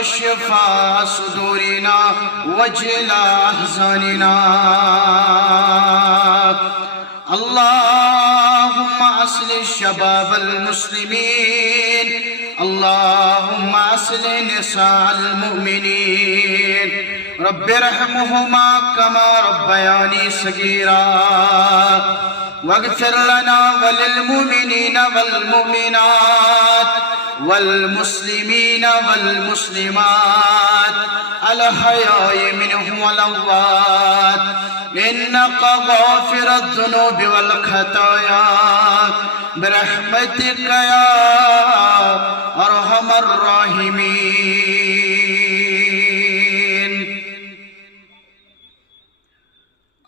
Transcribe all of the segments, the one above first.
وشفاء صدورنا وجلاء أحزاننا اللهم أصلح شباب المسلمين اللهم أصلح نساء المؤمنين رب ارحمهما كما ربياني صغيرا واغفر لنا وللمؤمنين والمؤمنات والمسلمين والمسلمات الأحياء منهم والأموات إنك غافر الذنوب والخطايا برحمتك يا أرحم الراحمين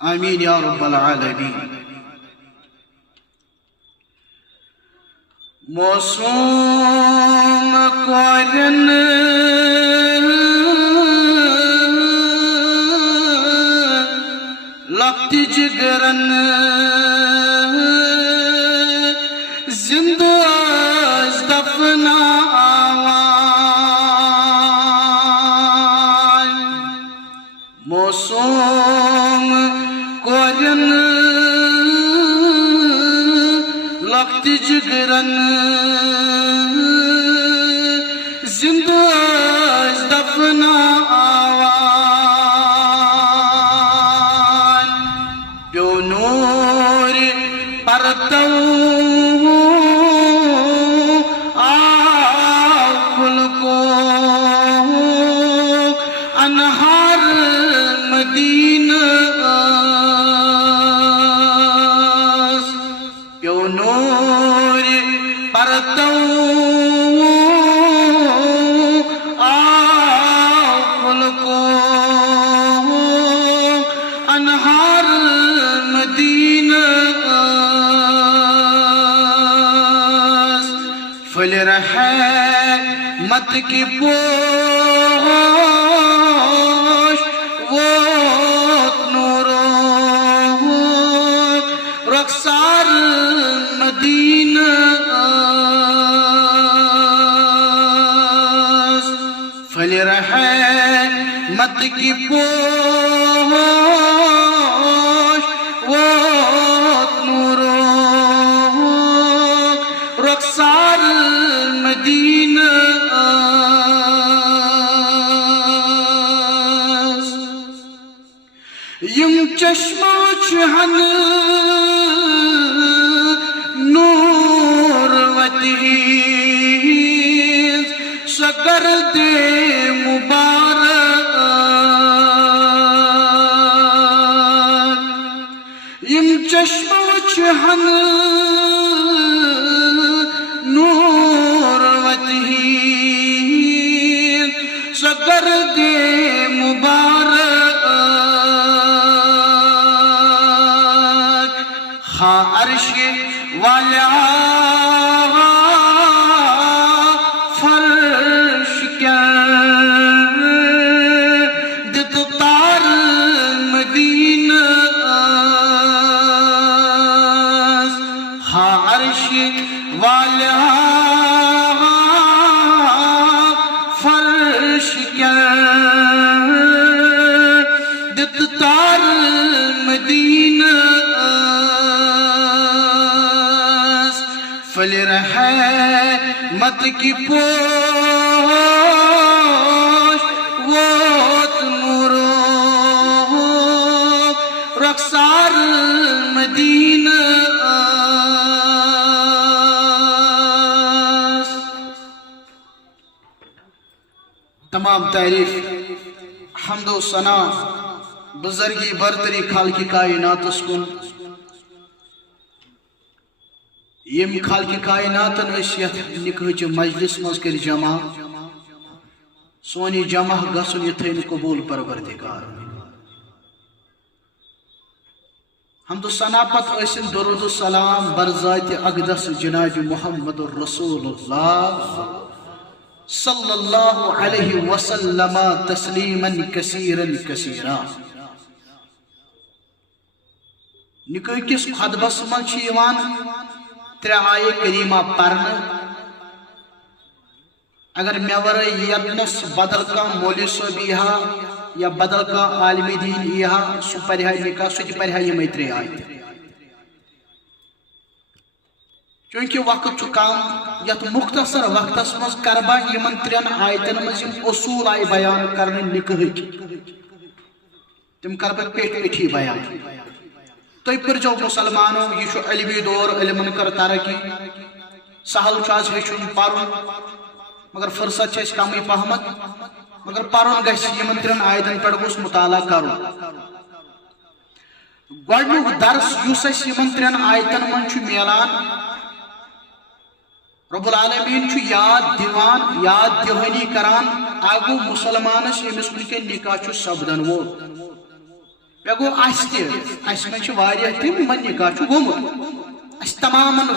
آمين يا رب العالمين موسوم قرن لقت جگرن زندہ از دفنا آوان موسوم قرن لقت جگرن زندہ از دفنا آوان پیو نور پرتو آخل کو انہار مدینہ پیو نور پرتو آخل کو انہار مدینہ فل رحمت کی پوش وہ نور رخسار مدینہ فل رحمت کی پوش وہ نور رخسار مدینہ یم چشمہ چہن نور وتیز سکر دے مبارک یم چشمہ چہن نور وتیز سکر دے مبارک خواہ عرش والا فرش کیا دت تار مدینہ خواہ عرش والا فرش کیا دت تار مدینہ فل رحمت کی پوش وہ نور رخسار مدینہ تمام تعریف حمد و ثنا بزرگی برتری خالق کائنات اسکن یم خالق کائناتن اسیت نکہچ مجلس مز کر جمع سونی جمع گسن یتھین قبول پروردگار حمد و ثنا پت اسن درود و سلام برذات اقدس جناب محمد الرسول اللہ صلی اللہ علیہ وسلم تسلیما کثیرا کثیرا نکہ کس خطبس من ترے آئے کریمہ پرن اگر مے ورٲے یتنس بدل کانٛہہ مولوی صٲب ییٖہا یا بدل کانٛہہ عالمِ دیٖن ییٖہا سُہ پرِہا نکاح سُہ تہِ پرِہا یِمے 3 آیتہٕ چونکہ وقت چھُ کم یتھ مختصر وقتس منٛز کرٕ بہٕ یِمن 3 آیتن منٛز یِم اصوٗل آیہِ بیان کرنہٕ نکاحٕکۍ تِم کرٕ بہٕ پیٹھی بیان تُہۍ پٔرۍزیو مُسلمانو یہِ چھُ علمی دور علمن کٔر ترقی سہل چھُ آز ہیٚچھُن پرُن مگر فرصت چھِ اَسہِ کمٕے پہمتھ مگر پرُن گژھِ یِمن 3 آیتن پٮ۪ٹھ گوٚژھ مطالعہ کرُن گۄڈنیُک درس یُس اَسہِ یِمن 3 آیتن منٛز چھُ میلان رب العالمین چھُ یاد دِوان یاد دِہٲنی کران اکھ گوٚو مُسلمانس ییٚمِس وٕنکٮ۪ن نکاح چھُ سپدن وول مےٚ گوٚو اَسہِ تہِ اَسہِ منٛز چھِ واریاہ تِم یِمن نکاح چھُ گوٚمُت اَسہِ تمامن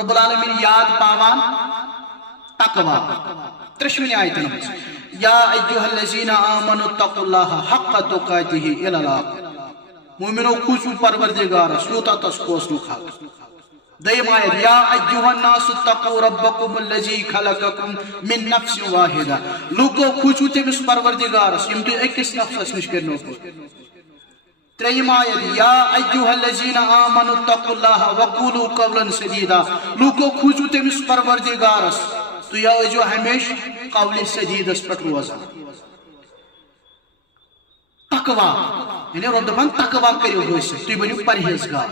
رب العالمین یاد پاوان تقوا 3 آیتن منٛز یا ایھا الذین آمنوا اتقوا اللہ حق تقاتہ الی اللہ مومنو کھوٗژِو پروردگارس یوٗتاہ تس کھوژنُک حق دوٚیِم آیت یا ایھا الناس اتقوا ربکم الذی خلقکم من نفس واحدہ لوٗکو کھوٗژِو تٔمِس پروردگارس ییٚمۍ تُہۍ أکِس نفسس نِش کٔرنو ترٛیٚیِم آیت یا ایھا الذین آمنوا اتقوا اللہ وقولوا قولا سدیدا لوٗکو کھوٗژِو تٔمِس پروردگارس تُہۍ ٲسۍزیو ہمیشہِ قولِ سدیدس پٮ۪ٹھ روزان تقوا یعنی رۄب دپان تقوا کٔرِو حٲصِل تُہۍ بٔنِو پرہیزگار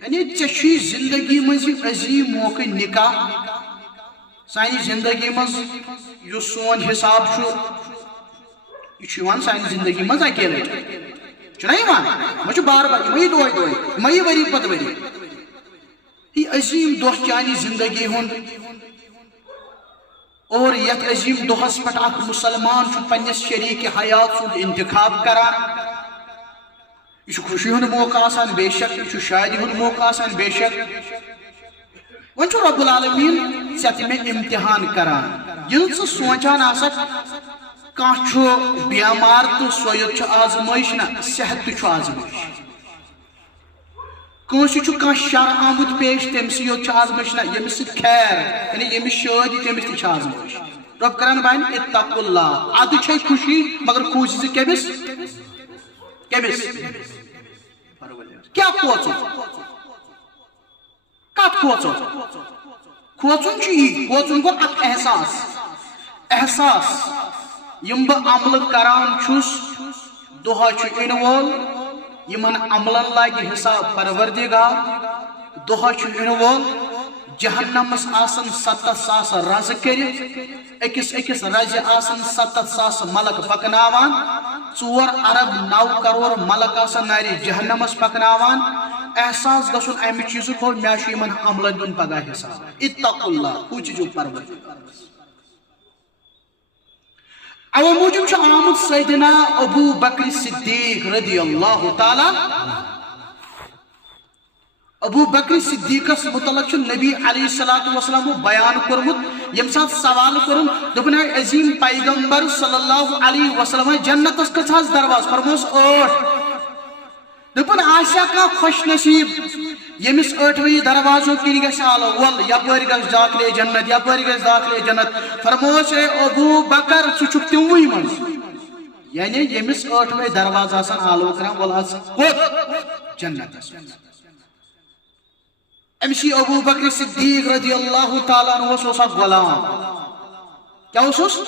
یعنی ژےٚ چھُے زندگی منٛز یہِ عظیٖم موقعہٕ نکاح سانہِ زندگی منٛز یُس سون حساب چھُ یہِ چھُ یِوان سانہِ زندگی منٛز اَکے لٹہِ چھُنہ یِوان وۄنۍ چھُ بار بار یِمے دۄہے دۄہے یِمے ؤری پتہٕ ؤری یہِ عظیٖم دۄہ چانہِ زندگی ہُنٛد اور یتھ عظیٖم دۄہس پٮ۪ٹھ اکھ مُسلمان چھُ پننِس شریٖکہِ حیات سُنٛد انتخاب کران یہ خوشی ہند موقع آسان بے شک یہ شادی ہند موقع آسان بے شک ون رب العالمین ژےٚ مےٚ امتحان کران ییٚلہِ ژٕ سونچان آسکھ کانٛہہ بیمار تو سۄ یوت چھُ آزمٲیش نہ صحت تہِ چھُ آزمٲیش کٲنٛسہِ چھُ کانٛہہ شر آمُت پیش تٔمسٕے یوت چھُ آزمٲیش نہ ییٚمِس سۭتۍ خیر یعنی ییٚمِس شٲدی تٔمِس تہِ چھِ آزمٲیش رب کران بانہِ اتقوا اللہ ادٕ چھے خوشی مگر کھوٗژِ ژٕ کٔمِس کٔمِس کیٛاہ کھوژُن کتھ کھوژُن کھوژُن چھُ یی کھوژُن گوٚو اکھ احساس یِم بہٕ عملہٕ کران چھُس دۄہا چھُ یِنہٕ وول یِمن عملن لاگہِ حساب پروردگار دۄہا چھُ یِنہٕ وول جہنمس آسن 70,000 رزٕ کٔرِتھ أکِس رزِ آسن 70,000 ملک پکناوان 4 ارب 9 کرور ملک آسن نارِ جہنمس پکناوان احساس گژھُن امہِ چیٖزُک ہو مےٚ چھُ یِمن عملن دیُن پگاہ حساب اتقوا اللہ کھوٗژِو پروردگارس اوٕ موٗجوٗب چھُ آمُت سیدنا ابوٗ بکر صدیق رضی اللہ تعالیٰ ابوٗ بکر صدیقس متعلق چھُ نبی علیہ الصلوٰۃ والسلامو بیان کوٚرمُت ییٚمہِ ساتہٕ سوال کوٚرُن دوٚپُن ہے عظیٖم پیغمبر صلی اللہ علیہ وسلم جنتس کٔژ درواز فرموس 8 دوٚپُن آسیا کانٛہہ خۄش نصیٖب ییٚمِس 8وٕے دروازو کِنۍ گژھِ آلو ول یپٲرۍ گژھِ داخلے جنت یپٲرۍ گژھِ داخلے جنت فرموس ہے ابوٗ بکر ژٕ چھُکھ تِموٕے منٛز یعنی ییٚمِس 8وٕے درواز آسان آلو کران ول حظ کوٚت جنتس أمِس ابوٗ بکر صدیق رضی اللہ تعالیٰ عنہ اوس اکھ غلام کیٛاہ اوسُس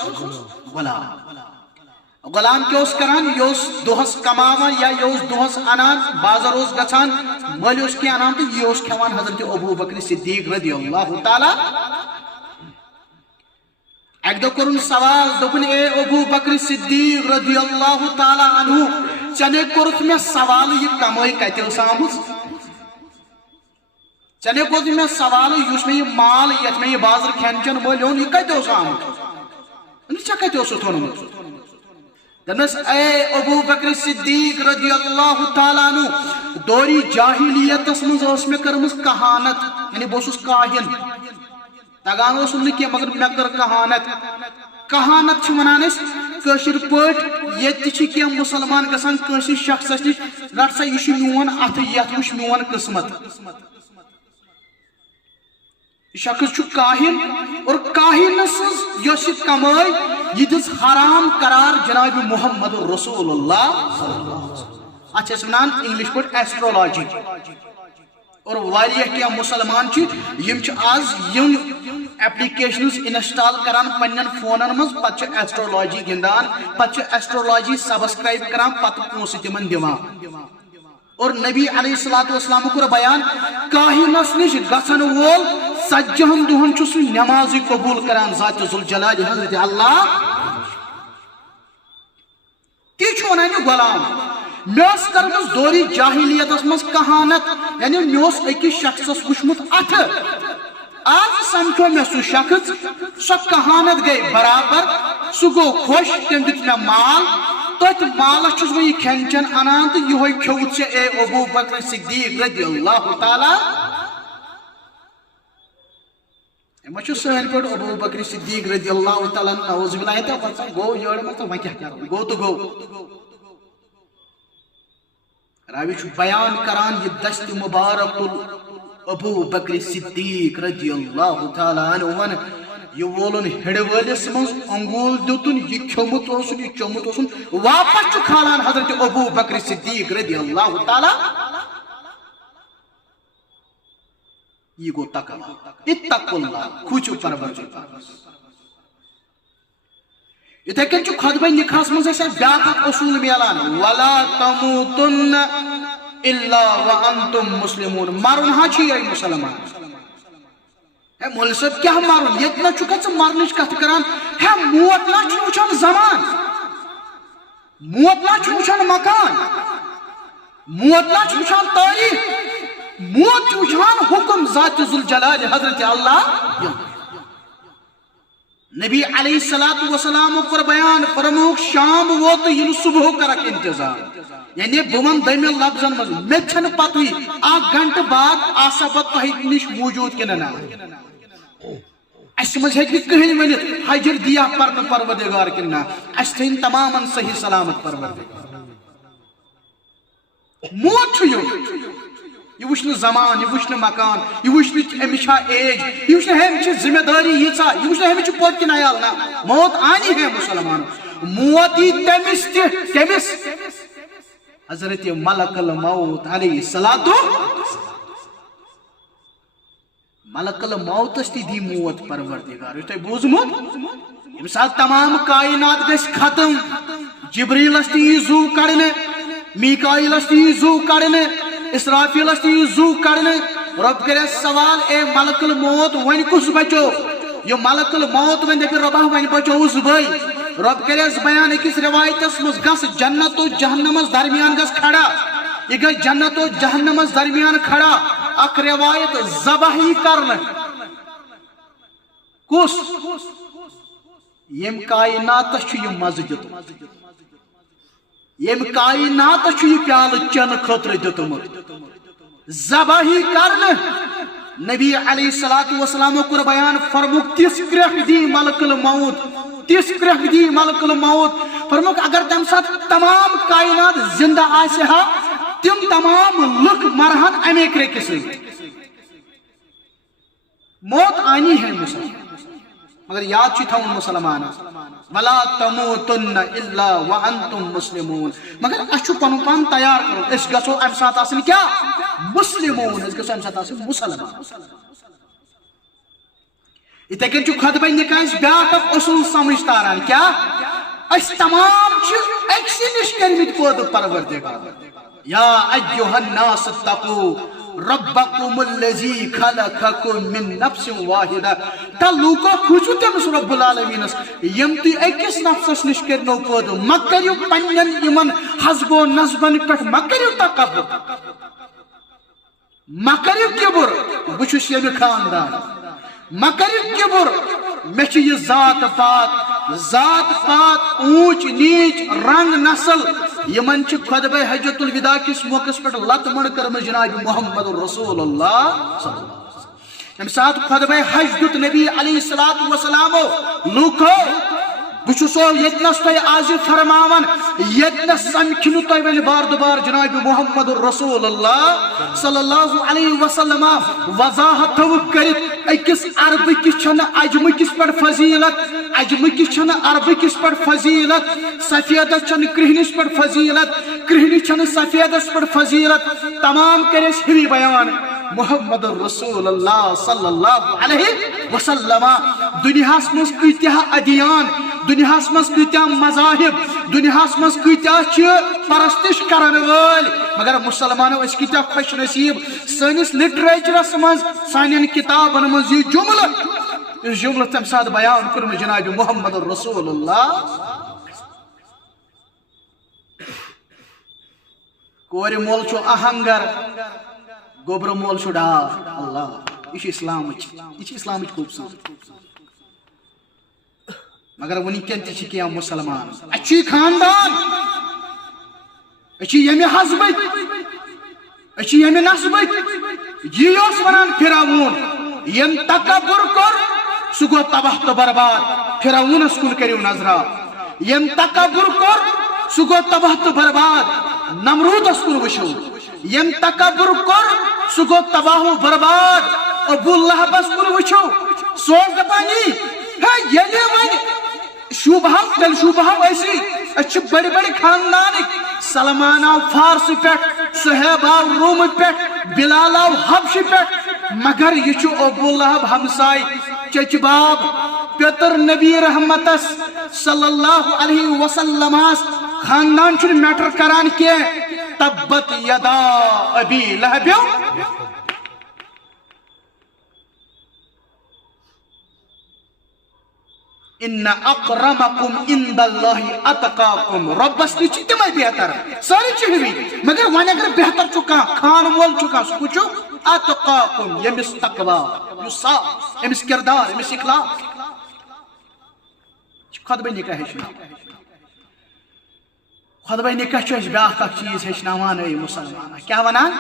غلام کیٛاہ اوس کران یہِ اوس دۄہس کماوان یا یہِ اوس دۄہس انان بازر اوس گژھان مٔلۍ اوس کینٛہہ انان تہٕ یہِ اوس کھٮ۪وان حضرت ابوٗ بکر صدیق رضی اللہ تعالیٰ اکہِ دۄہ کوٚرُن سوال دوٚپُن اے ابوٗ بکر صدیق رضی اللہ تعالیٰ عنہ ژےٚ نے کوٚرُتھ مےٚ سوال یہِ کمٲے کتہِ ٲس آمٕژ ژےٚ نے کوٚرُتھ مےٚ سوال یُس مےٚ یہِ مال یتھ مےٚ یہِ بازر کھٮ۪ن چٮ۪ن مٔلۍ اوٚن یہِ کتہِ اوس آمُت ژےٚ کتہِ اوسُتھ اوٚنمُت دپنس اے ابوٗ بکر صدیق رضی اللہ تعالیٰ عنہ دوری جاہلیتس منٛز ٲس مےٚ کٔرمٕژ کہانت یعنی بہٕ اوسُس کاہِن تگان اوسُم نہٕ کینٛہہ مگر مےٚ کٔر کہانت چھِ ونان أسۍ کٲشِر پٲٹھۍ ییٚتہِ تہِ چھِ کینٛہہ مُسلمان گژھان کٲنٛسہِ شخصس نِش رٹ سا یہِ چھُ میون اتھٕ یتھ وٕچھ میون قٕسمت شخص چھ کاہن اور کاہن سز یس کمائی یہ دس حرام قرار جناب محمد رسول اللہ اچھا ونان انگلش پہ ایسٹرولوجی اور واریاہ کیا مسلمان یم آز یم ایپلیکیشنز انسٹال کران پنن فونن مز پتہ ایسٹرولوجی گندان پتہ ایسٹرولوجی سبسکرائب کران پتہ پونسہ تمن دِوان اور نبی علیہ الصلوۃ والسلام کور بیان کاہنس نش گژھن وول 70 دہن چھ سہ نماز قبول کران ذات ذوالجلال حضرت اللہ تی چھ ونان غلام میس کرمز دوری جاہلیت مز کہانت یعنی میس اکس شخصس وچمت اتھ آج سمجھو میں سو شخص سو کہانت گئی برابر سو گو خوش تم دت میں مال تت مالس چھس بہ کھین چین انان تو یہ کھوت سے اے ابو بکر صدیق رضی اللہ تعالی اما چھ سہل پٹ ابو بکر صدیق رضی اللہ تعالی نعوذ باللہ تو پتہ گو یڑ مت وہ کیا کر گو تو گو راوی چھ بیان کران یہ دست مبارک ابو بکر صدیق رضی اللہ تعالی عنہ ون یہ وولن ہڑ ولس مز انگول دتن یہ کھمت اوسن یہ چمت اوسن واپس چھ کھالان حضرت ابو بکر صدیق رضی اللہ تعالی یہ گو تقوا اتقوا اللہ کھوچو پروردگار اتھے کن چھ خطبہ نکاح مز اس بیاکھ اصول میلان ولا تموتن الا وانتم مسلمون مرن ہا چھ یہ مسلمان ہے مول صاحب کیا مارن یتنا چھ کچھ مارنش کت کران ہے موت نا چھ وچھان زمان موت نا چھ وچھان مکان موت نا چھ وچھان تاریخ موت چھ وچھان حکم ذات ذوالجلال حضرت اللہ نبی علیہ الصلوۃ والسلام پر بیان فرموک شام ووت ین صبح کرک انتظار یعنی بمن دمی لفظن مز مے چھن پتہ اکھ گھنٹہ بعد آسا بت تہ نش موجود کننا اس مز ہیک کہن ونت حجر دیا پرن پروردگار کننا اس تھین تماما صحیح سلامت پروردگار موت چھ یہ وچھن زمان یہ وچھن مکان یہ وچھن امچا ایج یہ وچھن ہمچ ذمہ داری یژا یہ وچھن ہمچ پوت کن عیال نا موت آنی ہے مسلمان موت یہ تمس حضرت ملک الموت علیہ الصلوۃ ملک الموت تی دی موت پروردگار یہ تہ بوزمت مثال تمام کائنات گژھِ ختم جبریلس تی زو کڑنے میکائیلس تی زو کڑنے اسرافیلس تی زو کڑنے رب کرے سوال اے ملک الموت ون کس بچو یہ ملک الموت ون دپہ ربا ون بچوس بھائی رب کرے بیان اکس روایتس مز گس جنت و جہنمس درمیان گس کھڑا یہ گئی جنت و جہنمس درمیان کھڑا اک روایت ذبح ہی کرن کس یم کائنات چھ یہ مزہ دتمت یم کائنات چھ یہ پیال چن خطر دتمت ذبح ہی کرن نبی علیہ الصلوۃ والسلام کو بیان فرموک تس کرہ دی ملک الموت تس کرہ دی ملک الموت فرموک اگر تم سات تمام کائنات زندہ آسہ ہا تم تمام لک مرہن امی کرے سے موت آنی ہے مسلمان مگر یاد چھ تھاون مسلمان ولا تموتن الا وانتم مسلمون مگر اچھو پنو پان تیار کرو اس گسو ام سات آسن کیا مسلمون اس گسو ام سات آسن مسلمان اتھے کن چھ خطبہ نکاح بیاکھ اصول سمجھ تاران کیا اس تمام چھ ایکسی نش کرمت پود پروردگار یا ایھا الناس اتقوا ربکم الذی خلقکم من نفس واحدہ تا لوکو کھوچو تمس رب العالمین یم تی اکس نفسس نش کرنو پود مکریو پنن یمن حسب و نسبن پٹ مکریو تکبر مکریو کبر بچھس یم خاندان مکریو کبر مچ یہ ذات پات اونچ نیچ رنگ نسل یمن چھ خطبہ حجۃ الوداع کس موقع پر لت مڑ کرم جناب محمد رسول اللہ یم سات خطبہ حج دت نبی علیہ الصلوۃ والسلام لوکو بچھسو یتنس تو آج فرماون یتنس سمکھنو تو ویل بار دوبار جناب محمد رسول اللہ صلی اللہ علیہ وسلم وضاحت تھو کرت اکس عرب کس چھن اجم کس پر فضیلت اجم کس چھن عرب کس پر فضیلت سفید چھن کرہنس پر فضیلت کرہنس چھن سفیدس پر فضیلت تمام کرس ہی بیان محمد رسول اللہ صلی اللہ علیہ وسلم دنیاس مز کتیا ادیان دنیاس مز کتیا مذاہب دنیاس مز کتیا پرستش کرن ول مگر مسلمانو اس کتیا خوش نصیب سنس لٹریچرس مز سانین کتابن مز یہ جملہ اس جملہ تم ساتھ بیان کرم جناب محمد رسول اللہ کور مول چھو اہنگر گوبر مول چھو ڈاف اللہ یہ اسلام خوبصورت مگر ونکن تہ کیا مسلمان اچھی خاندان اچھی یمی حسبت اچھی یمی نسبت یہ ونان فرعون یم تکبر کر سہ گو تباہ تو برباد فرعونس کن کریو نظرہ یم تکبر کر سہ گو تباہ تو برباد نمرودس کن وشو یم تکبر کر سہ گو تباہ و برباد ابو لہبس کن وچھو سوز دپانی ہے یلی ون شوبہ ایسی اچھے بڑی بڑی خاندانک سلمان آو فارس پیٹ صہیب آو روم پیٹ بلال آو حبش پیٹ مگر یہ چھو ابو لہب ہمسائی چچ باب پیتر نبی رحمتس صلی اللہ علیہ وسلم خاندان چھو میٹر کران کیا تبت یدا ابی لہبیو ان اقرمکم عند اللہ اتقاکم ربس کی چیتے میں بہتر ساری چیزیں مگر وہاں اگر بہتر چکا خان مول چکا سکوچو اتقاکم یمس تقوی یصاف یمس کردار یمس اخلاق خطبہ نکاح ہشنا خطبہ نکاح چو اس بیاخ اک چیز ہشناوان اے مسلمان کیا ونان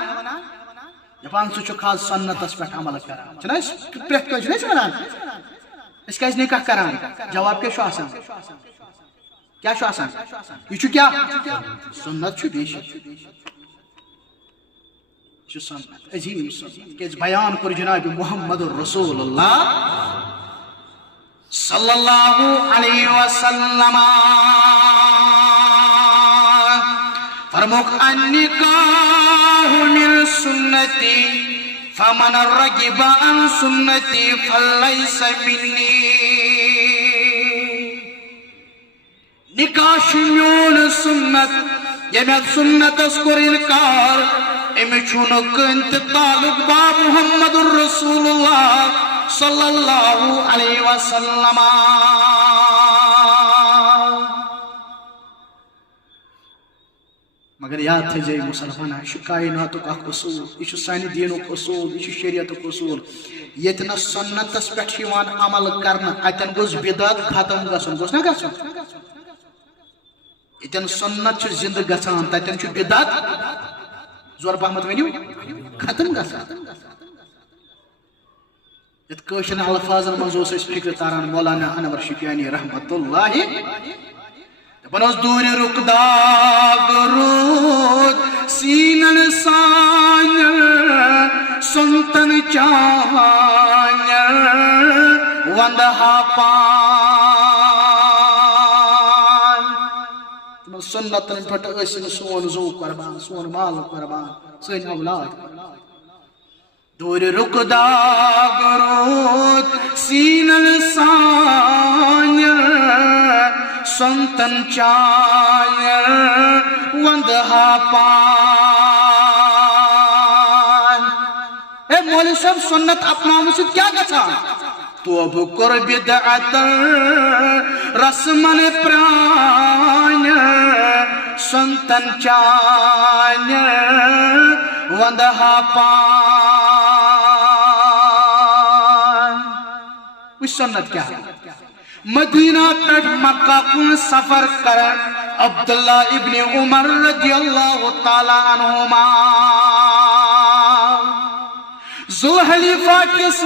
جپان سو چو خاص سنتس پہ عمل کران چھنا اس پریت کو چھنا ونان اس کا اس نکاح کران جواب کیا شو آسان کیا شو آسان یہ چھو کیا سنت چھو بیشی چھو سنت عظیم سنت کہ اس بیان پر جناب محمد رسول اللہ صلی اللہ علیہ وسلم فرموک النکاح من سنتی فمن رغب عن سنتی فلیس منی نکاح میون سنت یمیت سنت اسکر انکار امی چھونا کنت تعلق با محمد الرسول اللہ صلی اللہ علیہ وسلم مگر یاد تھے جائے مسلمان یہ کائناتک اخ اصول یہ سانی دینک اصول یہ شریعتک اصول یتنا سنتس پہ عمل کرنا اتن گوس بدعت ختم گھن گوس نا گھن یتن سنت زندہ گھان تتن بدعت زور پہمت ونیو ختم گھان یت کشن الفاظن مز فکر تاران مولانا انور شفیانی رحمت اللہ بنوز دور رک داغ رود سینن سانر سنتن چانر وندہا پان سنتن پھٹ اسن سون زو قربان سون مال قربان سین اولاد دور رک داغ رود سینن سانر سنتن چایر وندہا پان اے مولی صاحب سنت اپنا مسجد کیا گھا تو اب کر بدعت رسمن پران سنتن چایر وندہا پان وہ سنت کیا ہے مدینہ پیٹ مکہ کن سفر کرن عبداللہ ابن عمر رضی اللہ تعالیٰ عنہما ذوالحلیفہ کس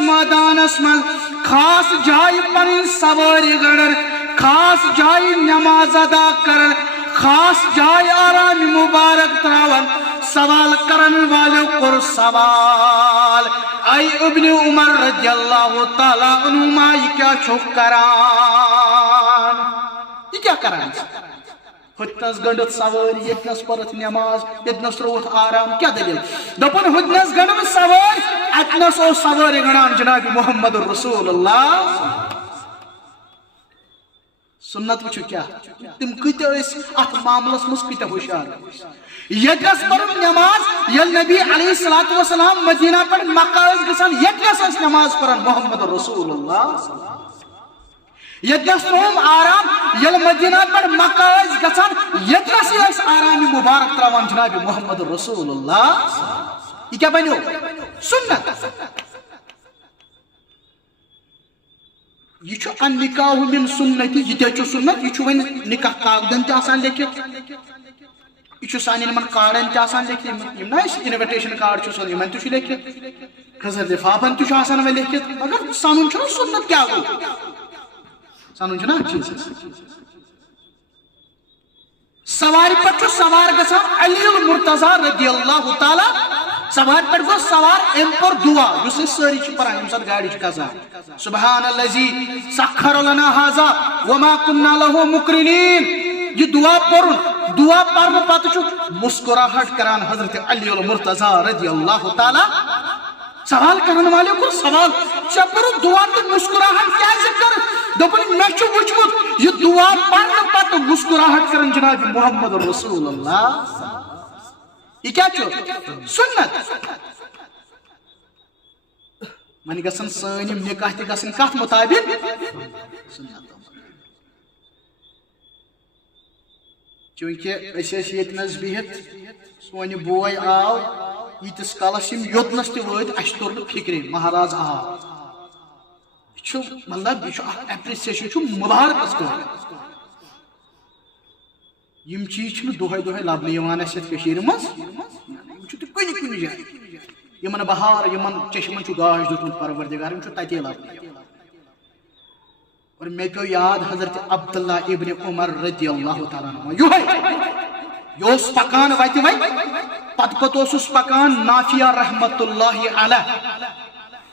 میدانس من خاص جائے پنن سواری گڑن خاص جائے نماز ادا کرن خاص جائے آرام مبارک تراون سوال کرن والے کور سوال اے ابن عمر رضی اللہ تعالی عنہما یہ کیا چھو کران یہ کیا کران ہتنس گنڈت سواری یتنس پرت نماز یتنس روت آرام کیا دلیل دپن ہتنس گنڈت سواری اتنس او سواری گنڈان جناب محمد رسول اللہ سنت وچھو کیا تم کتے اس ات معاملس مس کتے ہوشیار یتنس پرت نماز یل نبی علیہ السلام مدینہ پر مکہ گسان یتنس نماز پرن محمد رسول اللہ یتنس توم آرام یل مدینہ پر مکہ گسان یتنس آرام مبارک تراوان جناب محمد رسول اللہ یہ کیا بنیو سنت یہ چھو ان نکاح من سنتی یہ تیچو سنت یہ چھو ون نکاح کاغدن تی آسان لیکھت یہ چھو سانی نمان کارڈن تی آسان لیکھت یہ نا اس انویٹیشن کارڈ چھو سانی یمن تی چھو لیکھت خزر لفافن تی چھو آسان میں لیکھت مگر سانون چھو سنت کیا گو سانون چھو نا چیز سواری پر چھو سوار گسان علی المرتضی رضی اللہ تعالی سوار پر گو سوار ام پر دعا جسے ساری چھ پر ہم ساتھ گاڑی چھ کزا سبحان اللذی سخر لنا حازا وما کننا لہو مقرنین یہ دعا پرن پاتو چھو مسکراہٹ کران حضرت علی المرتضی رضی اللہ تعالی سوال کرنے والے کو سوال چپر دعا تو مسکراہٹ کیا ذکر دپن میں چھو وچھمت یہ دعا پرن پاتو مسکراہٹ کرن جناب محمد رسول اللہ یہ کیا چھو سنت منی گسن سنیم نکاح تی گسن کت مطابق سنت چونکہ اس یتنس بہت سون بوئے آو یتس کالس یوتنس تی وٲتۍ اَسہِ توٚر نہٕ فکرے مہاراز آو یہ مطلب یہ اپریسیشن مبارکس کر یم چیز دہے دہے لبنہ مز کن کن جائے یمن بہار یمن چشمن گاش دیتمت پروردگار تتے لبنہ اور مے پیو یاد حضرت عبداللہ ابن عمر رضی اللہ تعالیٰ یہ پکان وتہ وت پتہ پکان نافیہ رحمت اللہ علیہ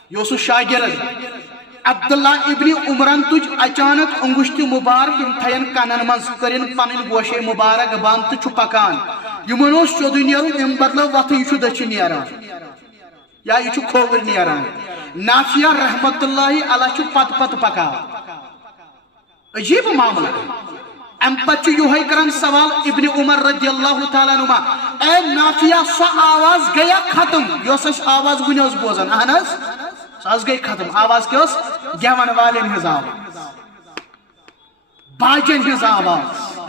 یہ شاگرد عبداللہ ابن عمرن تج اچانک انگشت مبارک تھین کنن مز کرن پنن گوشے مبارک بند تو پکان یمن سیود نیرن ام بدلو وت یہ دچھ نیران یا یہ کھوور نیران نافیہ رحمت اللہ علیہ پت پت پکان عجیب معاملہ ام پتہ یہ کران سوال ابن عمر رضی اللہ تعالیٰ عنہ اے نافیہ سو آواز گیا ختم یہ آواز ون بوزان اہن ساز گئی ختم آواز کیا گیون والن ہز آواز باجن ہز آواز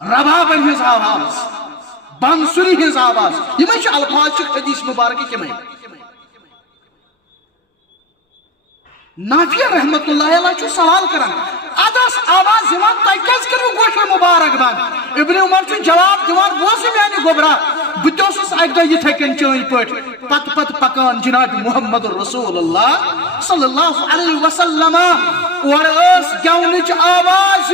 ربابن ہز آواز بانسری ہز آواز یہ الفاظ حدیث مبارک کم نافیہ رحمت اللہ علیہ سوال کران ادس آواز دان تہ کیاز کرو گوشہ مبارک بند ابن عمر جواب دان بوز میانہ گوبرا بہت اک دہ یتھے کن چین پٹ پت پت پکان جناب محمد رسول اللہ صلی اللہ علیہ وسلم اور گونچ آواز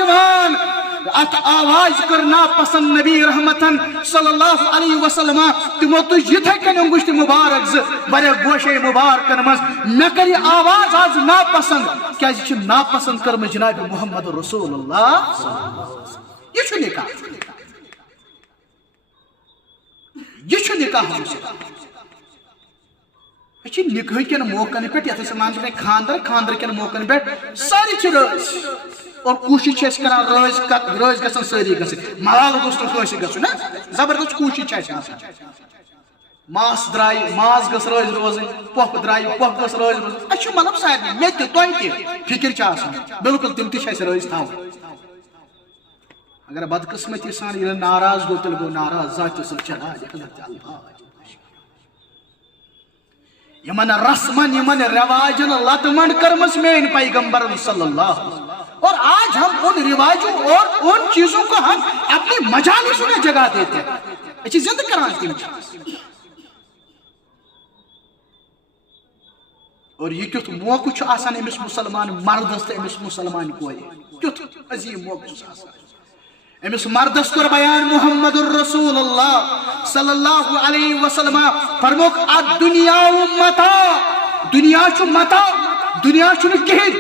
ات آواز کرنا پسند نبی رحمتن صلی اللہ علیہ وسلم تمو تج یتھے کن انگشت مبارک بڑے گوشے مبارکن مز مے کر آواز آز ناپسند کیازِ چھ ناپسند کرم جناب محمد رسول اللہ یہ چھ نکاح یہ چھ نکاح اچھی نکاح کن موقع پہ یتھ مان خاندر خاندر کن موقع پہ ساری چھ رز اور کوشش کران رز گھن ساری گھن ملال گوس نش گھن زبردست کوشش ماس درائی ماس گھس رز روزن پوپ درائی پوپ گھس رز روزن اچھا مطلب سارے مے تہ تہ فکر بالکل تم تہ رز تھو اگر بدقسمتی سان یہ ناراض گو تیل گو ناراض ذات سب چلا یمن رسمن یمن رواجن لطمن کرمس مین پیغمبر صلی اللہ علیہ وسلم اور آج ہم ان رواجوں اور ان چیزوں کو ہم اپنی مجالسوں میں جگہ دیتے ہیں اچھی زندہ کران تیم اور یہ کیت موقع آسان امس مسلمان مردس تو امس مسلمان کور کیت عظیم موقع آسان امس مردس کور بیان محمد الرسول اللہ صلی اللہ علیہ وسلم فرموک الدنیا متاع دنیا چھ متاع دنیا چھ کہین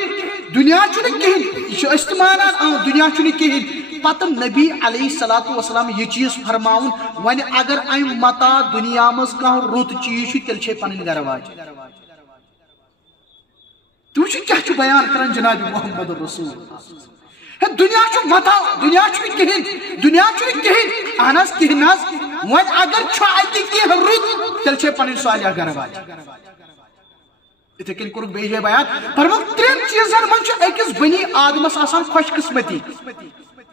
دنیا چھ کہین یہ استعمالان دنیا چھ کہین پتہ نبی علیہ الصلوۃ والسلام یہ چیز فرماون ون اگر ام متاع دنیا مز کانٛہہ رُت چیز تیل چھ پنن گھر واج تو کیا بیان کران جناب محمد الرسول دنیا چھ متاع دنیا چھ کہین دنیا چھ کہین اہنس کہنس ون اگر چھ اتہ کینٛہہ رُت تیل چھ پنن صالح گھر واج اتھے کن کورک بیٚیہِ بیان فرموک ترٛٮ۪ن چیزن منٛز چھُ أکِس بنی آدمس آسان خوش قسمتی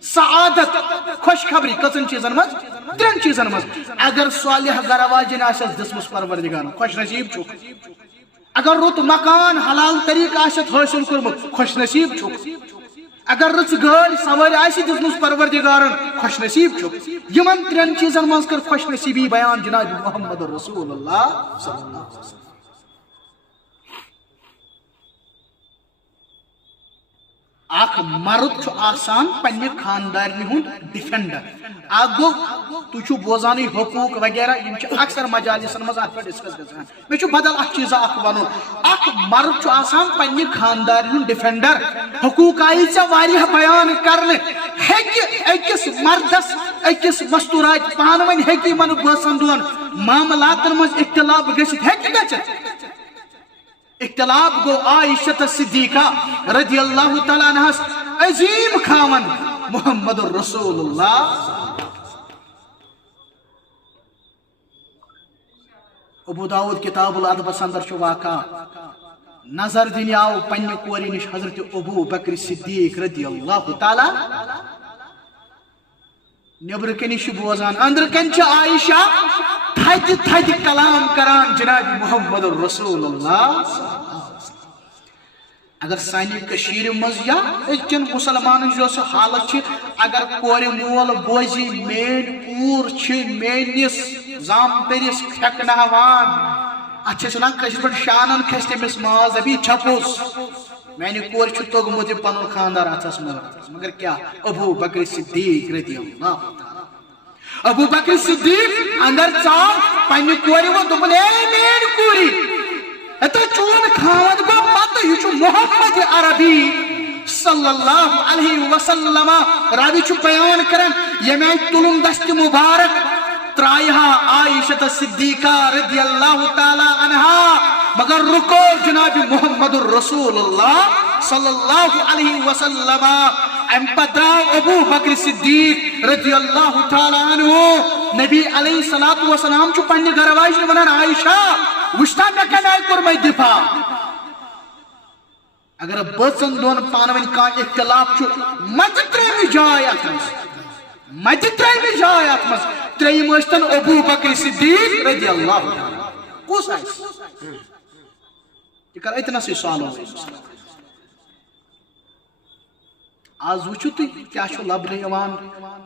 سعادت خوش خبری کتن چیزن مز ترین چیزن مز اگر صالح گھر واجن آسس دسمس پروردگار خوش نصیب چھک اگر رت مکان حلال طریقہ آست حاصل کورمت خوش نصیب چھک اگر رٕژ گٲڑۍ سوٲرۍ آسہِ دِژمٕژ پروردگارن خوش نصیب چھک یمن ترین چیزن مز کر خوش نصیبی بیان جناب محمد رسول اللہ صلی اللہ علیہ وسلم اخ مرد آسان پنہ خاندارنہ ہند ڈیفینڈر اخ گو تھی بوزان حقوق وغیرہ اکثر مجالسن مز ات پہ ڈسکس گژھان مے بدل اخ چیزا اخ ون اخ مرد آسان پنہ خاندار ہند ڈیفینڈر حقوق آئی ژے واریاہ بیان کرنے ہیکہ أکس مردس أکس مستورات پان ون ہیکہ یمن بٲژن دۄن معاملاتن مز اختلاف گژھِتھ ہیکہ گژھِتھ اختلاف گو عائشہ صدیقہ رضی اللہ تعالیٰ عنہ عظیم خاون محمد الرسول اللہ ابو داود کتاب الادب اندر واقع نظر دن آو پنہ کور نش حضرت ابو بکر صدیق رضی اللہ تعالیٰ نبر کن بوزان اندر کن عائشہ تھد تھد کلام کران جناب محمد الرسول اللہ اگر سانی کشیر مز یا ازکن مسلمان جو حالت اگر کور مول بوزی مین پور مینس زام ترس پھیکناوان اتھ کشیر پہ شانن کھس تمس ماز ابھی چھپوس میانہ کور توگمت پن خاندار اتھس مگر کیا ابو بکر صدیق رضی اللہ ابو بکر صدیق اندر ژاو پنہ کور وہ دپن اے مین کوری اتھ چون خاوند گو پتہ یہ محمد عربی صلی اللہ علیہ وسلم راوی بیان کران یمہ تلم دست مبارک ترائیہا عائشہ صدیقہ رضی اللہ تعالی عنہا مگر رکو جناب محمد الرسول اللہ صلی اللہ علیہ وسلم ام پدراو ابو بکر صدیق رضی اللہ تعالی عنہ نبی علیہ الصلوۃ والسلام چھ پنہ گھر واجن ونان عائشہ وشتا مے کنے کور مے دفاع اگر بچن دون پان ون کان اختلاف چھ مت ترمی جائے اتمس مت ترمی جائے اتمس تریم اشتن ابو بکر صدیق رضی اللہ تعالی کس آئیس یہ کر اتنا سی سوال ہو آج وچھو تی کیا چھو لبنے یوان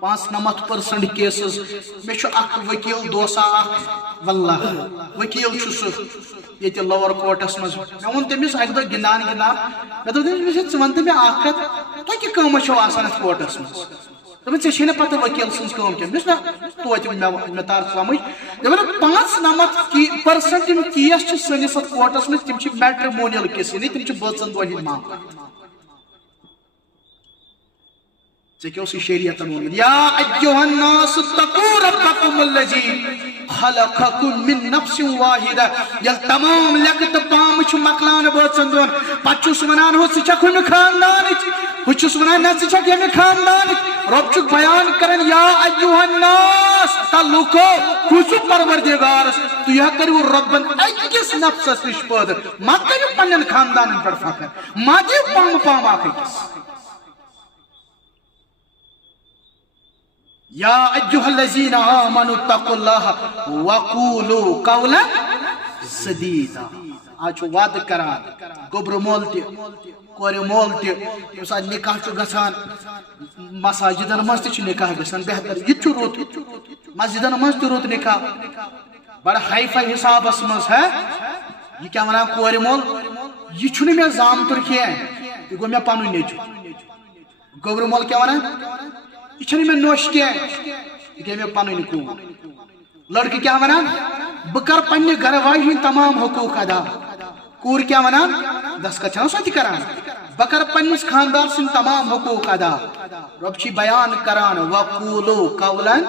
95% کیسز میں چھو اک وکیل دوسا اک واللہ وکیل چھو سر یہ تی لور کورٹس مز میں ون تمیس اک دو گندان میں تو تمیس ونتے میں آکت تو کی کام چھو آسان اس کورٹس مز دپان ژے چھے نہ پتہ وکیل سٕنٛز کٲم کینٛہہ مےٚ چھُ نہ توتہِ مےٚ تار سمجھ دپان 95% یِم کیس چھِ سٲنِس اتھ کورٹس منٛز تِم چھِ میٹرِمونیل کیس یعنی تِم چھِ بٲژن دۄن ہٕنٛدۍ معاملہٕ ژےٚ کیٛاہ اوسُے شریعتن ووٚنمُت یا ایُّہا الناس اتقوا ربکم الذی خلقکم من نفس واحدہ ییٚلہِ تمام لیٚکہٕ تہٕ پامہٕ چھِ مۄکلان بٲژن دۄن پتہٕ چھُس ونان ہُہ ژٕ چھکھ ہُمہِ خاندانٕچ ہُہ چھُس ونان نہ ژٕ چھکھ ییٚمہِ خاندانٕچ رۄب چھُکھ بیان کران یا ایُّہا الناس تا لوٗکو کُس چھُ پروردگارس تُہۍ ہا کٔرِو رۄبن أکِس نفسس نِش پٲدٕ ما کٔرِو پننٮ۪ن خاندانن پٮ۪ٹھ فخر ما دِیِو پامہٕ پام اکھ أکِس یا ایُّہا الذین آمنوا اتقوا اللہ وقولوا قولا سدیدا آج چھُ وعدٕ کران گوٚبرٕ مول تہِ کورِ مول تہِ ییٚمہِ ساتہٕ نکاح چھُ گژھان مساجدن منٛز تہِ چھُ نکاح گژھان بہتر یہِ تہِ چھُ رُت مسجدن منٛز تہِ رُت نکاح بڑٕ ہاے فاے حسابس منٛز ہے یہ کیا ونان کورِ مول یہ چھُنہٕ مےٚ زامتُر کینٛہہ یہِ گوٚو مےٚ پنُن نیٚچوٗ گوبرٕ مول کیٛاہ ونان یہِ چھَنہٕ مےٚ نوٚش کینٛہہ یہِ گٔے مےٚ پنٕنۍ کوٗر لڑکہٕ کیٛاہ ونان بہٕ کرٕ پننہِ گرٕ واجہِ ہٕنٛدۍ تمام حقوٗق ادا کوٗر کیٛاہ ونان دسکت چھَنا سۄ تہِ کران بہٕ کرٕ پننِس خاندار سٕنٛدۍ تمام حقوٗق ادا رۄب چھِ بیان کران وقوٗلو قولاً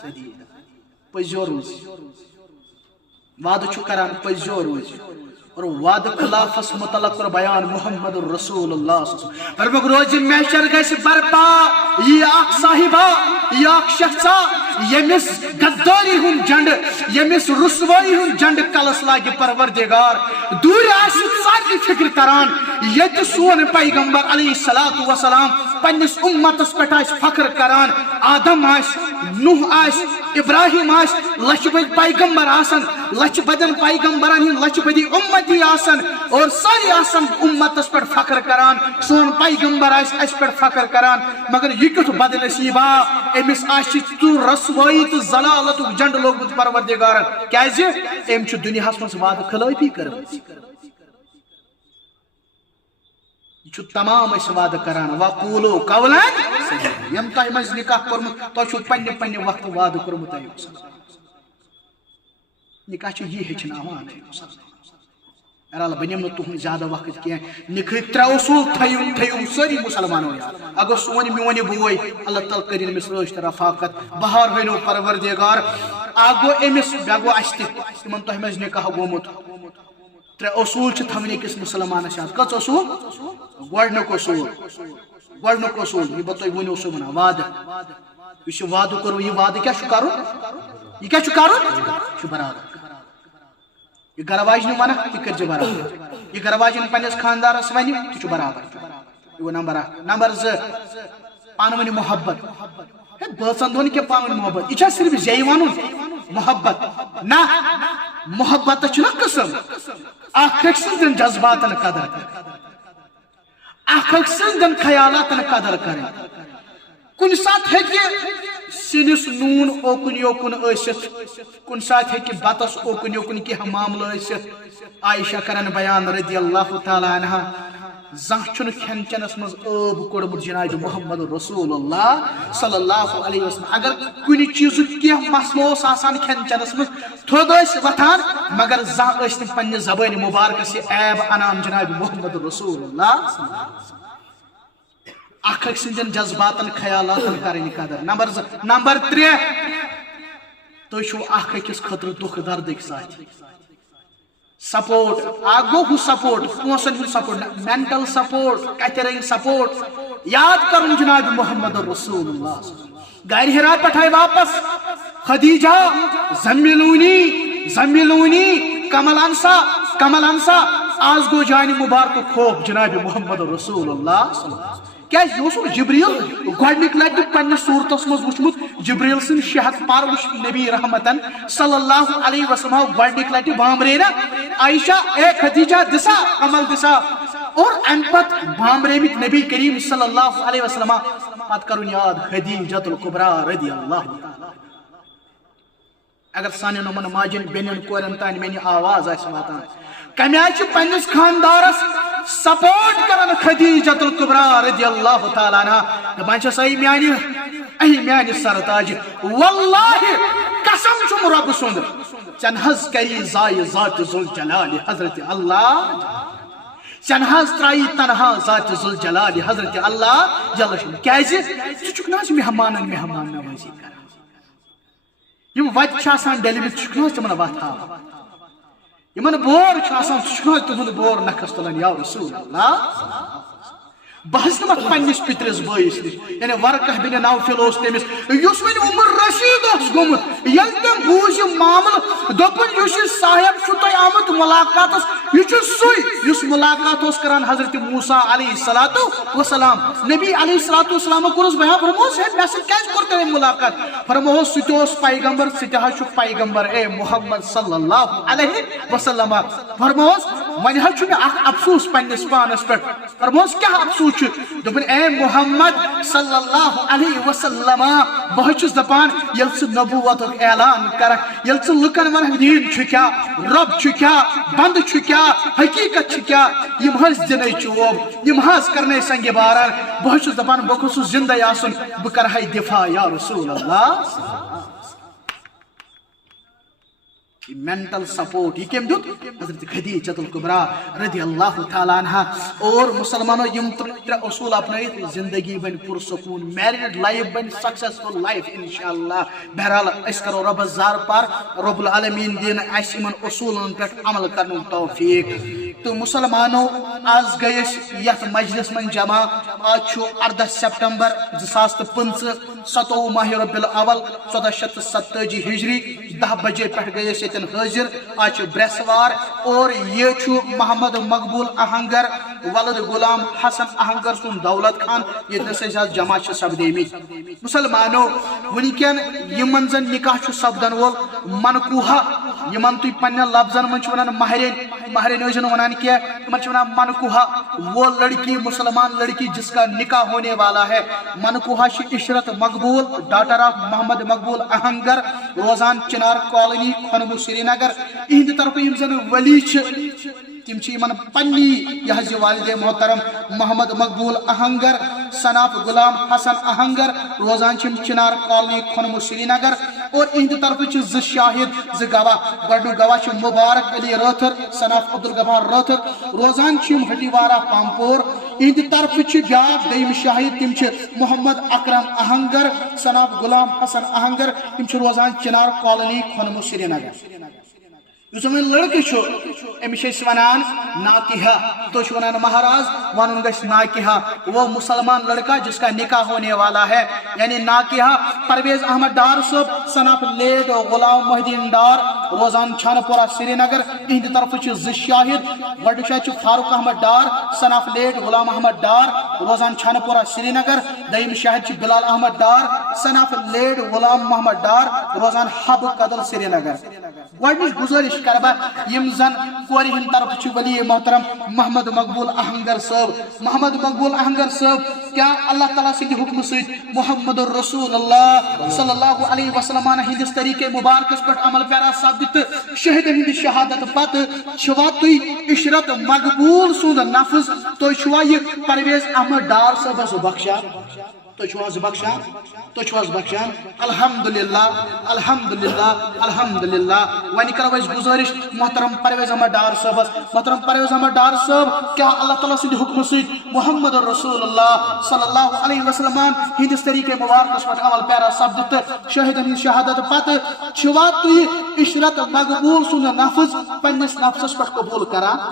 سدیٖدا پٔزیو روٗزِ وعدٕ چھُ کران پٔزیو روٗزِ اور وعدٕ خلافس متعلق کر بیان محمد رسول اللہ فرموک روز محشر گژھِ برپا یہ اکھ صاحبہ یہ اکھ شخصا یمس غداری ہُنٛد جنڈٕ یمس رسوٲیی ہُنٛد جنڈٕ کلس لاگہِ پروردگار دوٗرِ آسہِ ژَرِ فکر کران ییٚتہِ سون پیغمبر علیہ الصلوۃ والسلام پننس امتس پٮ۪ٹھ آسہِ فخر کران آدم آسہِ نوح آسہِ ابراہیم آسہِ لچھ بٔدۍ پیغمبر آسن لچھ بدن پیغمبرن ہٕنٛدۍ لچھ بٔدی امتی آسن اور سٲری آسن امتس پٮ۪ٹھ فخر کران سون پیغمبر آسہِ اسہِ پٮ۪ٹھ فخر کران مگر یہِ کیُتھ بد نصیبا أمِس آسہِ رسوٲیی تہٕ ضلالتُک جنڈٕ لوگمُت پروردگارن کیازِ أمۍ چھُ دُنیاہس منٛز وعدٕ خلٲفی کٔرمٕژ یہ چھُ تمام أسۍ وعدٕ کران وقوٗلو قولاً سدیٖدا یِم تۄہہِ منٛز نکاح کوٚرمُت تۄہہِ چھُو پننہِ پننہِ وقتہٕ وعدٕ کوٚرمُت نکاح چھُ یہِ ہیٚچھناوان ارال بہٕ نِمہٕ نہٕ تُہُنٛد زیادٕ وقت کینٛہہ نِکہٕکۍ 3 اصوٗل تھٲیِو سٲری مُسلمانو یاد اگر سون میون یہِ بوے اللہ تعالیٰ کٔرِنۍ أمِس رٲچھ تہٕ رفاقت بہار ؤنِو پروردگار اکھ گوٚو أمِس بیٛاکھ گوٚو اَسہِ تہِ تِمن تۄہہِ منٛز نکاح گوٚمُت 3 اصوٗل چھِ تھاوٕنۍ أکِس مُسلمانس یاد کٔژ اصوٗل گۄڈنیُک اصوٗل یہِ بہٕ تۄہہِ ؤنِو سُہ ونان وعدٕ یُس یہِ وعدٕ کوٚروٕ یہِ وعدٕ کیٛاہ چھُ کرُن یہِ کیٛاہ چھُ کرُن یہِ چھُ برابر یہ گھر واجنہِ ونکھ تہِ کٔرزِ برابر یہ گھر واجن پننس خاندارس ونہِ تہِ چھُ برابر یہ گوٚو نمبر 1 نمبر 2 پانہٕ ؤنۍ محبت بٲژن دۄن کیٛاہ پانہٕ ؤنۍ محبت یہ چھا صرف زیٚیہِ ونُن محبت نہ محبت چھُنہ قٕسم اکھ أکۍ سٕنٛدٮ۪ن جذباتن قدر کرٕنۍ اکھ أکۍ سٕنٛدٮ۪ن خیالاتن قدر کرٕنۍ کُنہِ ساتہٕ ہیٚکہِ سِنِس نوٗن اوکُن یوکُن ٲسِتھ کُنہِ ساتہٕ ہیٚکہِ بتس اوکُن یوکُن کینٛہہ معاملہٕ ٲسِتھ عائشہ کرن بیان رضی اللہ تعالیٰ عنہا زانٛہہ چھُنہٕ کھٮ۪ن چٮ۪نس منٛز ٲب کوٚڑمُت جناب محمد رسول اللہ صلی اللہ علیہ وسلم اگر کُنہِ چیٖزُک کینٛہہ مسلہٕ اوس آسان کھٮ۪ن چٮ۪نس منٛز تھوٚد ٲسۍ وتھان مگر زانٛہہ ٲسۍ نہٕ پننہِ زبٲنہِ مُبارکس یہِ عیب انان جناب محمد رسول اللہ اکھ أکۍ سٕنٛدٮ۪ن جذباتن خیالاتن کرٕنۍ قدر نمبر 3 تُہۍ چھِو اکھ أکِس خٲطرٕ دُکھ دردٕکۍ ساتھی سپورٹ اکھ گوٚو ہُہ سپورٹ پونٛسن ہُنٛد سپورٹ مینٹل سپورٹ کتھِ رنٛگۍ سپورٹ یاد کرُن جناب محمد رسول اللہ گرِ ہِرا پٮ۪ٹھ آیہِ واپس خدیجہ زمِلونی کمل انسا آز گوٚو جانہِ مُبارکُک خوف جناب محمد رسول اللہ کیٛازِ یہِ اوس جبریٖل گۄڈنِکۍ لٹہِ پننِس صوٗرتس منٛز وٕچھمُت جبریٖل سٕنٛدۍ 6 ہتھ پر وٕچھ نبی رحمتن صلی اللہ علیہ وسلم گۄڈنِکۍ لٹہِ بامبرینا عائشہ اے خدیجہ دِسا کمل دِسا اور امہِ پتہٕ بامبریمٕتۍ نبی کریم صلی اللہ علیہ وسلم پتہٕ کرُن یاد خدیجۃ الکبریٰ رضی اللہ اگر سانٮ۪ن یِمن ماجٮ۪ن بیٚنٮ۪ن کورٮ۪ن تانۍ میانہِ آواز آسہِ واتان کمہِ آیہِ چھِ پننِس خاندارس سپورٹ کران خدیجۃ الکبریٰ رضی اللہ تعالیٰ عنہا دپان چھس اے میانہِ سرتاج واللہ قسم چھُم رۄبہٕ سُنٛد ژےٚ نہ حظ کری ضایہِ ذاتِ ذوالجلالِ حضرت اللہ ژےٚ نہ حظ ترٛایی تنہا ذاتِ ذوالجلالِ حضرت اللہ جل شان کیٛازِ ژٕ چھُکھ نہ حظ مہمان نوٲزی کران یِم وتہِ چھِ آسان ڈٔلمٕتۍ ژٕ چھُکھ نہ حظ تِمن وتھ ہاوان یِمن بور چھُ آسان ژٕ چھُکھ نہ حظ تِہُنٛد بور نکھس تُلان یا رسول اللہ بہٕ حظ نِمکھ پننِس پِترِس بٲیِس نِش یعنی ورقہ بِنِ نوفل اوس تٔمِس یُس وۄنۍ عمر رشیٖد اوس گوٚمُت ییٚلہِ تٔمۍ بوٗز یہِ معاملہٕ دوٚپُن یُس یہِ صاحب چھُ تۄہہِ آمُت مُلاقاتس یہِ چھُ سُے یُس مُلاقات اوس کران حضرت موسیٰ علیہ الصلوۃ والسلام نبی علیہ الصلوۃ والسلامو کوٚرُس بیان فرمووُس ہے مےٚ سۭتۍ کیٛازِ کوٚر تۄہہِ مُلاقات فرمووُس سُہ تہِ اوس پیغمبر ژٕ تہِ حظ چھُکھ پیغمبر اے محمد صلی اللہ علیہ وسلم فرمووُس ون حظ افسوس پنس پانس پہ فرموس کیا افسوس دپن اے محمد صلی اللہ علیہ وسلم بہ چھس دپان یل ث نبوت اعلان کرک یل ث لکن ونک دین چھ کیا رب چھ کیا بند چھ کیا حقیقت چھ کیا یم حظ دنے چوب یم حظ کرنے سنگ باران بہ چھس دپان بہ گوسس زندہ آسن بہ کرہے دفاع یا رسول اللہ مینٹل سپورٹ یہ کم دیت حضرت خدیجہ الکبریٰ رضی اللہ تعالیٰ عنہ اور مسلمانوں یم ترے اصول اپنائیت زندگی بن پرسکون میریڈ لائف بن سکسسفل لائف انشاءاللہ بہرحال اس کرو رب زار پر رب العالمین دین اس یمن اصولن پہ عمل کرن توفیق تو مسلمانوں آز گئیس یت مجلس من جمع آج 14 سپٹمبر 2015 17 ماہ ربی الاول 1447 ہجری 10 بجے پہ گئیس یتن حاضر آج برسوار اور یہ محمد مقبول اہنگر ولد غلام حسن اہنگر سن دولت خان یہ سے جمع سپدیمت مسلمانوں ونکن یمن زن نکاح سپدن وول منکوہا یمن تھی پنن لفظن من ونان مہرین ٲسِو نہٕ ونان کینٛہہ تمن ونان منکوہا وہ لڑکی مسلمان لڑکی جس کا نکاح ہونے والا ہے منکوہا عشرت مقبول ڈاٹر آف محمد مقبول اہنگر روزان چنار کالونی کھنمو سری نگر اہند طرف یم زن ولی تم یمن پنی یہ والد محترم محمد مقبول اہنگر سن آف غلام حسن اہنگر روزان چنار کالونی کھنمو سری نگر اور اہند طرف ز شاہد ز گواہ گۄڈنیُک گواہ مبارک علی رٲتھر سن آف عبدالغفار رٲتھر روزان ہٹی وارہ پامپور اہند طرف بیاکھ دوٚیِم شاہد تم محمد اکرم اہنگر سن آف غلام حسن اہنگر تم روزان چنار کالونی کھنمو سری نگر اس میں لڑکہ امس ونان ناکحہ تو ونان مہاراز ون گھ ناکحہ وہ مسلمان لڑکا جس کا نکاح ہونے والا ہے یعنی ناکحہ پرویز احمد ڈار صاحب سن آف لیٹ غلام محی الدین ڈار روزان چھانہ پورہ سری نگر اہند طرف ز شاہد گۄڈنیُک شاہد فاروق احمد ڈار سن آف لیٹ غلام احمد ڈار روزان چھانہ پورہ سری نگر دوٚیِم شاہد بلال احمد ڈار سن آف لیٹ غلام محمد ڈار روزان حب کدل سری نگر گۄڈنِچ گزٲرِش کربا یم زن کورِ ہند طرف ولی محترم محمد مقبول اہنگر صاحب محمد مقبول اہنگر صاحب کیا اللہ تعالیٰ سند حکم ست محمد الرسول اللہ صلی اللہ علیہ وسلم ہندس طریقے مبارکس پہ عمل پیرا ثابت شہید ہند شہادت پتہ چھوا تھی عشرت مقبول سند نفذ تو چھوا یہ پرویز احمد ڈار صاحب بخشان تو چھواز بخشان الحمدللہ الحمدللہ الحمدللہ ونی کرو اس گزارش محترم پرویز احمد ڈار صاحب محترم پرویز احمد ڈار صاحب کیا اللہ تعالیٰ سند حکم ست محمد رسول اللہ صلی اللہ علیہ وسلم ہندس طریقے مبارکس پہ عمل پیرا ثابت شہیدن شہادت پتہ چھوا تھی عشرت مقبول سند نفذ پنس نفسس پہ قبول کران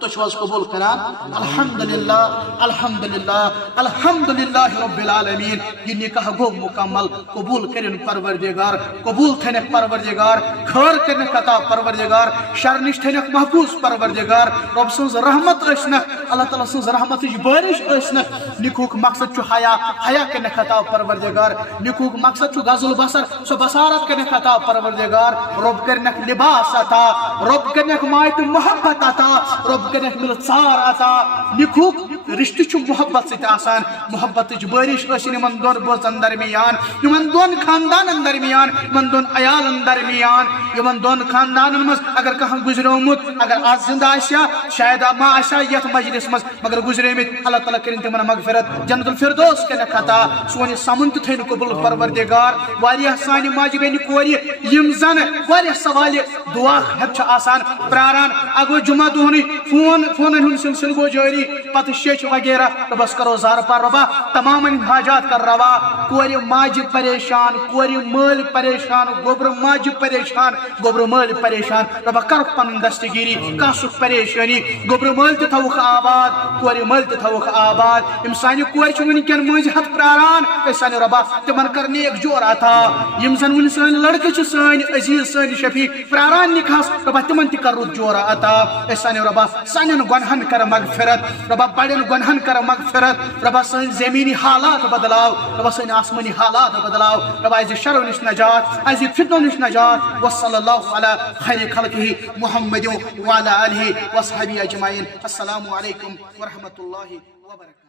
تو چھواز قبول کران الحمدللہ الحمدللہ الحمدللہ رب العالمین یہ نکاح گو مکمل قبول کرن پروردگار قبول تھنک پروردگار خیر کرنک عطا پروردگار شر نش تھنک محفوظ پروردگار رب سنز رحمت ٲسنک اللہ تعالیٰ سنز رحمت بارش ٲسنک نکوک مقصد حیا کرنک عطا پروردگار نکوک مقصد غض البصر سو بصارت کرنک عطا پروردگار رب کرنک لباس عطا رب کرنک مایت محبت عطا رب کرنک ملژار عطا نکوک رشتہ محبت ست آسان محبت بارش ٲسِن یمن دون بٲژن درمیان یمن دون خاندانن درمیان یمن دون عیالن درمیان یمن دون خاندانن مز اگر کانٛہہ گزریومُت اگر آز زندہ آسیا شاید ما آسیا یتھ مجلس مز مگر گزریمٕتۍ اللہ تعالیٰ کٔرِنۍ تِمن مغفرت جنت الفردوس کرنک عطا سون یہِ سمن تہِ تھٲیِن قبول پروردگار واریاہ سانہِ ماجہِ بیٚنہِ کورِ یم زن واریاہ سوالہِ دعا ہیٚتھ چھِ آسان پراران اگو جمعہ دہنی فونن ہند سلسل گو جاری پتہ شیچ وغیرہ ربس کرو زار پر ربا تمام حاجات کر روا کور ماج پریشان کور مل پریشان گوبر ماج پریشان گوبر مل پریشان ربا کر پن دستگیری کاسک پریشانی گوبر مل تہ تھوک آباد کور مل تہ تھوک آباد یم سانہ کور چھ ونکن مز ہت پراران سانہ ربا تمن کر نیک جور عطا یم زن ون سان لڑکہ چھ سان عزیز سان شفیع پراران نکاح ربا تمن تہ کر رود جور عطا اے سانیو ربا سانین گنہن کر مغفرت ربا بڑین گنہن کر مغفرت ربا سن زمینی حالات بدلاو ربا سن آسمانی حالات بدلاو ربا از شر نش نجات از فتنوں نش نجات وصلی اللہ علی خیر خلقہ محمد وعلی آلہ وصحبہ اجمعین السلام علیکم ورحمۃ اللہ وبرکاتہ